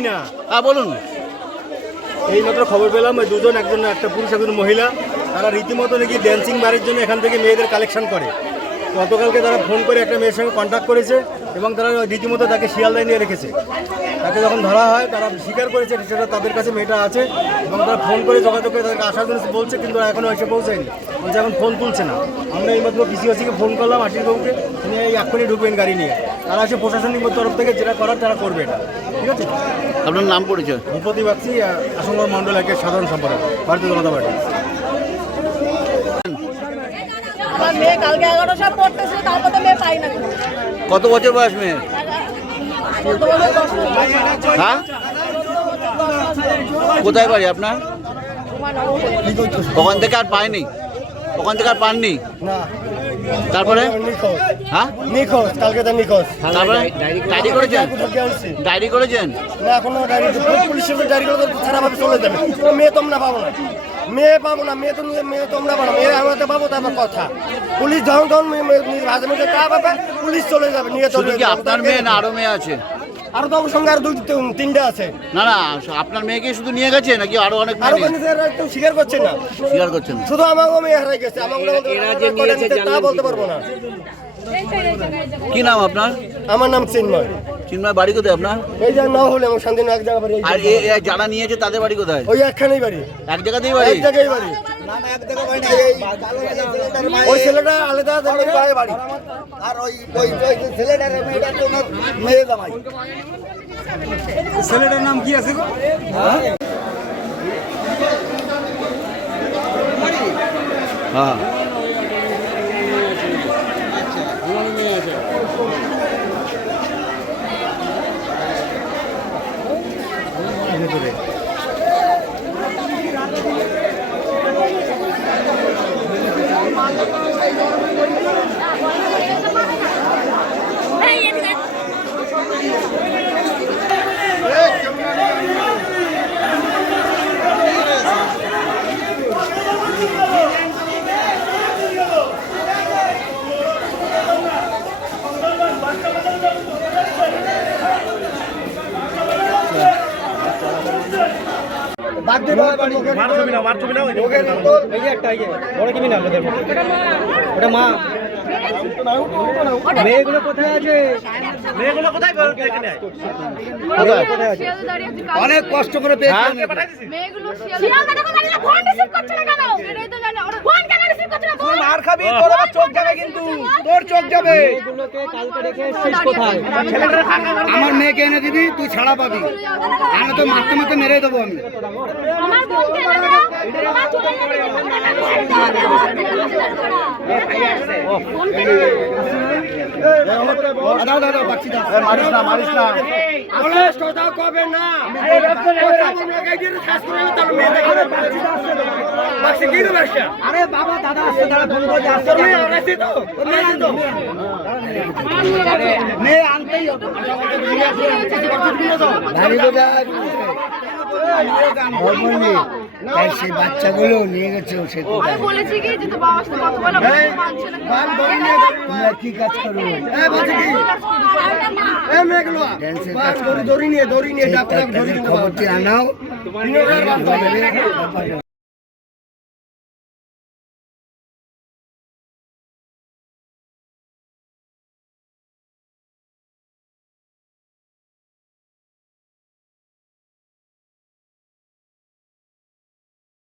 আমি না। হ্যাঁ বলুন। এই মাত্র খবর পেলাম ওই দুজন, একজন একটা পুরুষ একজন মহিলা, তারা রীতিমতো নাকি ড্যান্সিং বারের জন্য এখান থেকে মেয়েদের কালেকশন করে। গতকালকে তারা ফোন করে একটা মেয়ের সঙ্গে কন্ট্যাক্ট করেছে এবং তারা রীতিমতো তাকে শিয়ালদায় নিয়ে রেখেছে। তাকে যখন ধরা হয় তারা স্বীকার করেছে সেটা তাদের কাছে মেয়েটা আছে এবং তারা ফোন করে যোগাযোগ করে তাদেরকে আসার জন্য বলছে, কিন্তু এখনও এসে পৌঁছায়নি, বলছে এখন ফোন তুলছে না। আমরা এইমাত্র পিসিওসিকে ফোন করলাম, আশিসবাবুকে, তিনি এই এক্ষুনি ঢুকবেন গাড়ি নিয়ে। তারা এসে প্রশাসনিক তরফ থেকে যেটা করার তারা করবে এটা, ঠিক আছে। আপনার নাম পরিচয়? ভূপতি বাগচি, আসমর মণ্ডল একের সাধারণ সম্পাদক, ভারতীয় জনতা পার্টি। আমার মেয়ে কালকে 11 সব পড়তেছে, তারপরে মেয়ে পাই না। কত বছর বয়স মেয়ে? হ্যাঁ, কোথায় বাড়ি আপনার? ওখান থেকে আর পায়নি? ওখান থেকে আর পাননি? না, তারপরে? হ্যাঁ, নিখোঁজ, কালকে তার নিখোঁজ। তারপরে ডায়েরি করেছেন? ডায়েরি করেছেন? না, এখনো ডায়েরি, পুলিশের ডায়েরি করে খারাপভাবে চলে যাবে। মেয়ে তোমরা পাবো না, মেয়ে পাবো না, মেয়ে তোমরা পাবো না, মেয়ে আমাদের পাবো, তারপর কথা। পুলিশ যখন হাজবেন্ডে তা পাবে, পুলিশ চলে যাবে নিয়ে। শুধু কি আপনার মেয়ে না আরো মেয়ে আছে? আরো তো আমার সঙ্গে আরো তিনটা আছে। না না, আপনার মেয়েকে শুধু নিয়ে গেছে নাকি আরো অনেক আরো মেয়ে? কেউ স্বীকার করছে না, স্বীকার করছেন? শুধু আমাকে মেয়ে হারাই গেছে, আমাকে তা বলতে পারবো না। কি নাম আপনার? আমার নাম চিন্ময়। চিন্ময়, বাড়ি কোথায় আপনার? এই যে না হলে আমার শান্তিনগর এক জায়গা বাড়ি। আর যারা নিয়েছে তাদের বাড়ি কোথায়? ওই একখানেই বাড়ি, এক জায়গাতেই বাড়ি? এক জায়গায় বাড়ি। ওই ছেলেটা আলাদা বাড়ি, আর ওই ছেলেটার মেয়ে জামাই। ছেলেটার নাম কি আছে গো? হ্যাঁ, মেয়েগুলো কোথায় আছে? মেয়েগুলো কোথায়? অনেক কষ্ট করে পেয়েছি। মার খাবি, তোর আবার চোখ যাবে, কিন্তু তোর চোখ যাবে। আমার মেয়েকে এনে দিবি, তুই ছাড়া পাবি। আমি তো মারতে মারতে মেরে দেবো আমি। মারিস না, মারিস না, কবে না। আরে বাবা, দাদা আসছে, দাদা ফোন করে আসছে, মেয়ে আনতেই সেই বাচ্চাগুলো নিয়ে গেছে। কি কাজ করবো? খবরটি আনাও।